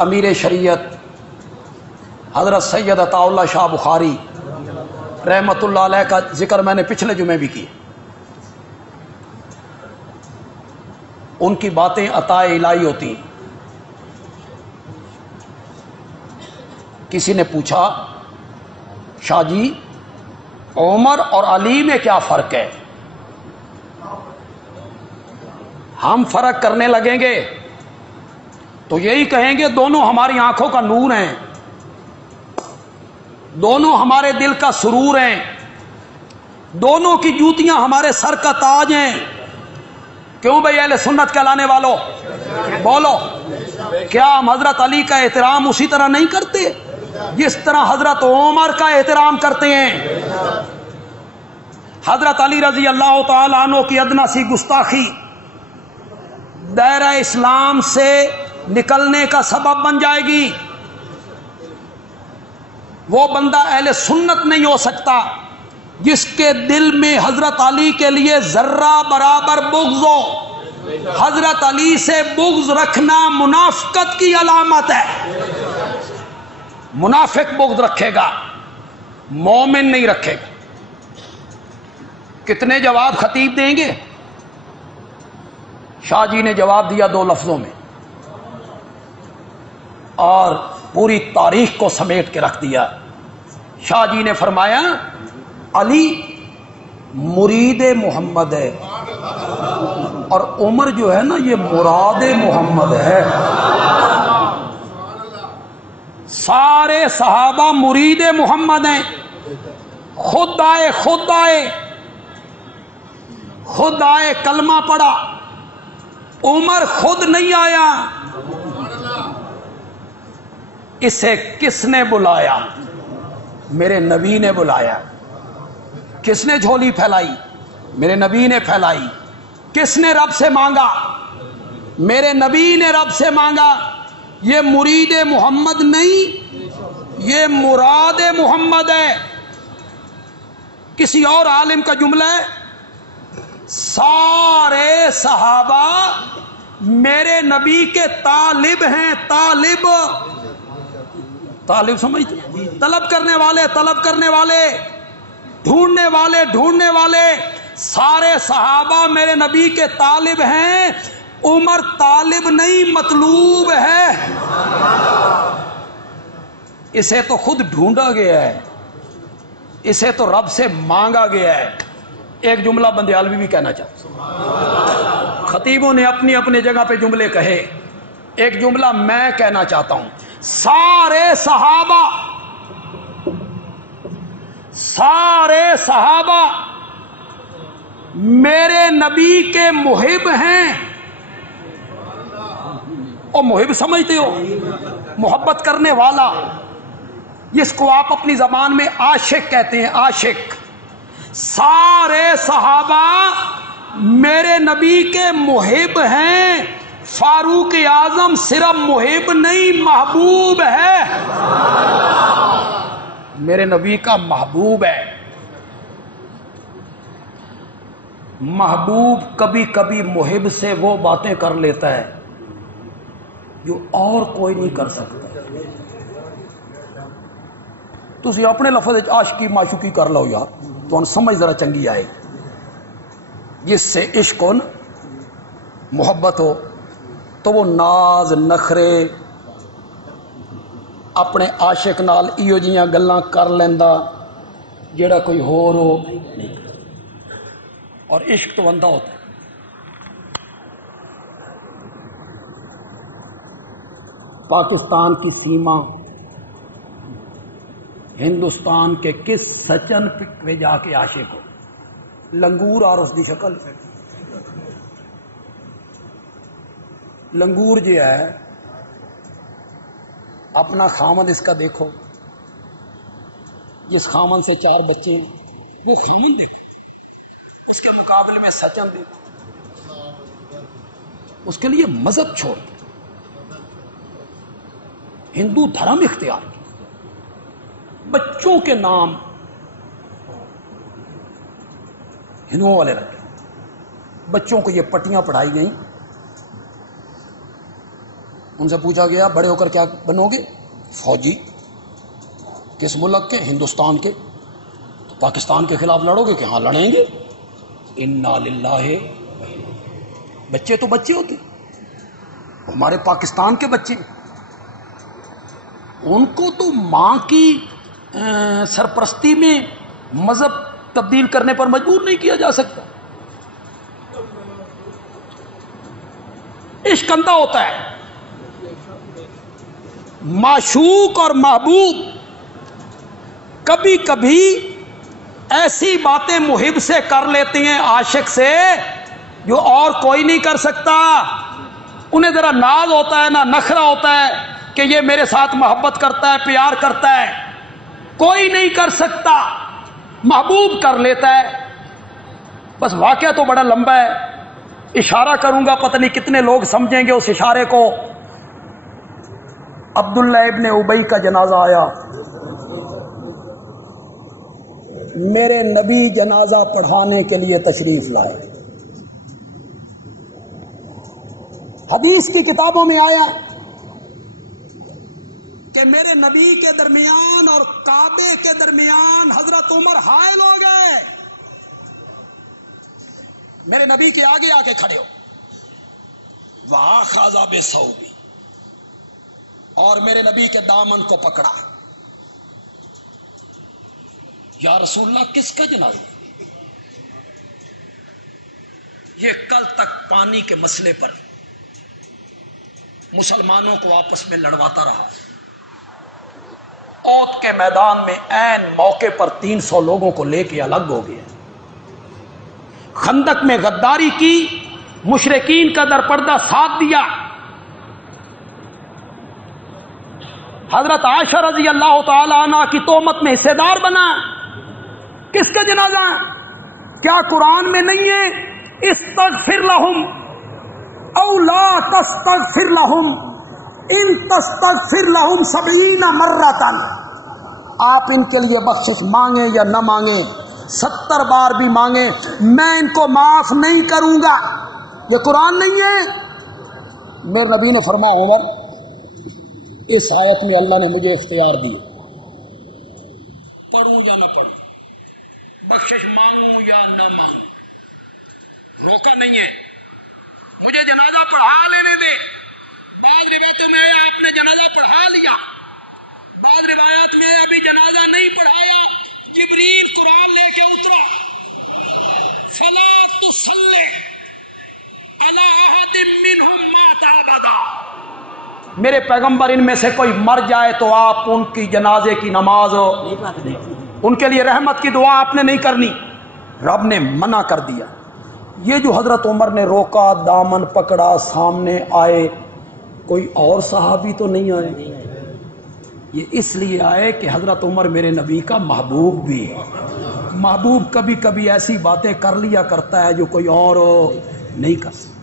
امیر شریعت حضرت سید عطا اللہ شاہ بخاری رحمۃ اللہ علیہ کا ذکر میں نے پچھلے جمعے بھی کی. ان کی باتیں عطا الہی ہوتی ہیں. کسی نے پوچھا شاہ جی عمر اور علی میں کیا فرق ہے؟ ہم فرق کرنے لگیں گے تو یہی کہیں گے دونوں ہماری آنکھوں کا نور ہیں، دونوں ہمارے دل کا سرور ہیں، دونوں کی جوتیاں ہمارے سر کا تاج ہیں. کیوں بھائی اہل سنت کہلانے والوں بولو، کیا ہم حضرت علی کا احترام اسی طرح نہیں کرتے جس طرح حضرت عمر کا احترام کرتے ہیں؟ حضرت علی رضی اللہ تعالی عنہ کی ادنا سی گستاخی دائرہ اسلام سے نکلنے کا سبب بن جائے گی. وہ بندہ اہل سنت نہیں ہو سکتا جس کے دل میں حضرت علی کے لیے ذرہ برابر بغض ہو. حضرت علی سے بغض رکھنا منافقت کی علامت ہے. منافق بغض رکھے گا، مومن نہیں رکھے گا. کتنے جواب خطیب دیں گے؟ شاہ جی نے جواب دیا 2 لفظوں میں اور پوری تاریخ کو سمیٹ کے رکھ دیا. شاہ جی نے فرمایا علی مرید محمد ہے اور عمر جو ہے نا یہ مراد محمد ہے. سارے صحابہ مرید محمد ہیں. خود آئے کلمہ پڑھا. عمر خود نہیں آیا. اسے کس نے بلایا؟ میرے نبی نے بلایا. کس نے جھولی پھیلائی؟ میرے نبی نے پھیلائی. کس نے رب سے مانگا؟ میرے نبی نے رب سے مانگا. یہ مرید محمد نہیں، یہ مراد محمد ہے. کسی اور عالم کا جملہ ہے، سارے صحابہ میرے نبی کے طالب ہیں. طالب سمجھتے ہیں؟ طلب کرنے والے، ڈھونڈنے والے. سارے صحابہ میرے نبی کے طالب ہیں. عمر طالب نہیں، مطلوب ہے. اسے تو خود ڈھونڈا گیا ہے، اسے تو رب سے مانگا گیا ہے. ایک جملہ بندیالوی بھی کہنا چاہتا. خطیبوں نے اپنی اپنی جگہ پہ جملے کہے، ایک جملہ میں کہنا چاہتا ہوں. سارے صحابہ میرے نبی کے محب ہیں. اور محب سمجھتے ہو؟ محبت کرنے والا، جس کو آپ اپنی زبان میں عاشق کہتے ہیں. عاشق. سارے صحابہ میرے نبی کے محب ہیں. فاروق اعظم صرف محب نہیں، محبوب ہے. میرے نبی کا محبوب ہے. محبوب کبھی کبھی محب سے وہ باتیں کر لیتا ہے جو اور کوئی نہیں کر سکتا. تسی اپنے لفظ عاشقی معشوقی کر لو یار، تو سمجھ ذرا چنگی آئے. جس سے عشق ہو نا، محبت ہو، تو وہ ناز نخرے اپنے عاشق نال ایو جیاں گلاں کر لیندا جیڑا کوئی ہور ہو. اور عشق تو بندہ ہوتا ہے. پاکستان کی سیما ہندوستان کے کس سچن پہ جا کے عاشق ہو؟ لنگور اور اس کی شکل. لنگور جو ہے اپنا خامد اس کا دیکھو، جس خامن سے 4 بچے ہیں وہ خامن دیکھو، اس کے مقابلے میں سچن دیکھو. اس کے لیے مذہب چھوڑ دو، ہندو دھرم اختیار کیا. بچوں کے نام ہندوؤں والے رکھے. بچوں کو یہ پٹیاں پڑھائی گئیں، ان سے پوچھا گیا بڑے ہو کر کیا بنو گے؟ فوجی۔ کس ملک کے؟ ہندوستان کے۔ تو پاکستان کے خلاف لڑو گے کہ ہاں لڑیں گے۔ انا للہ، بچے تو بچے ہوتے، ہمارے پاکستان کے بچے، ان کو تو ماں کی سرپرستی میں مذہب تبدیل کرنے پر مجبور نہیں کیا جا سکتا۔ عشق اندھا ہوتا ہے۔ معشوق اور محبوب کبھی کبھی ایسی باتیں محب سے کر لیتے ہیں، عاشق سے، جو اور کوئی نہیں کر سکتا۔ انہیں ذرا ناز ہوتا ہے، نہ نخرہ ہوتا ہے کہ یہ میرے ساتھ محبت کرتا ہے، پیار کرتا ہے، کوئی نہیں کر سکتا، محبوب کر لیتا ہے۔ بس واقعہ تو بڑا لمبا ہے، اشارہ کروں گا، پتہ نہیں کتنے لوگ سمجھیں گے اس اشارے کو۔ عبداللہ ابن ابی کا جنازہ آیا، میرے نبی جنازہ پڑھانے کے لیے تشریف لائے۔ حدیث کی کتابوں میں آیا کہ میرے نبی کے درمیان اور کعبے کے درمیان حضرت عمر حائل ہو گئے۔ میرے نبی کے آگے آ کے کھڑے ہو، وَآخَذَ بِثَوْبِهِ، اور میرے نبی کے دامن کو پکڑا۔ یا رسول اللہ، کس کا جنازہ؟ یہ کل تک پانی کے مسئلے پر مسلمانوں کو آپس میں لڑواتا رہا۔ اوت کے میدان میں عین موقع پر 300 لوگوں کو لے کے الگ ہو گیا۔ خندق میں غداری کی، مشرکین کا درپردہ ساتھ دیا۔ حضرت عائشہ رضی اللہ تعالی عنہ کی تہمت میں حصے دار بنا۔ کس کا جنازہ؟ کیا قرآن میں نہیں ہے استغفر لہم او لا تستغفر لہم ان تستغفر لہم 70 مرۃ، آپ ان کے لیے بخشش مانگیں یا نہ مانگیں، 70 بار بھی مانگیں، میں ان کو معاف نہیں کروں گا۔ یہ قرآن نہیں ہے۔ میرے نبی نے فرمایا عمر، اس آیت میں اللہ نے مجھے اختیار دی، پڑھوں یا نہ پڑھوں، بخشش مانگوں یا نہ مانگوں، روکا نہیں ہے۔ مجھے جنازہ پڑھا لینے دے۔ بعض روایتوں میں آیا آپ نے جنازہ پڑھا لیا، بعض روایات میں آیا ابھی جنازہ نہیں پڑھایا، جبریل قرآن لے کے اترا، فلا تصلی علی احد منہم مات ابدا، میرے پیغمبر ان میں سے کوئی مر جائے تو آپ ان کی جنازے کی نماز، ان کے لیے رحمت کی دعا آپ نے نہیں کرنی۔ رب نے منع کر دیا۔ یہ جو حضرت عمر نے روکا، دامن پکڑا، سامنے آئے، کوئی اور صحابی تو نہیں آئے۔ یہ اس لیے آئے کہ حضرت عمر میرے نبی کا محبوب بھی ہے۔ محبوب کبھی کبھی ایسی باتیں کر لیا کرتا ہے جو کوئی اور نہیں کر سکتا۔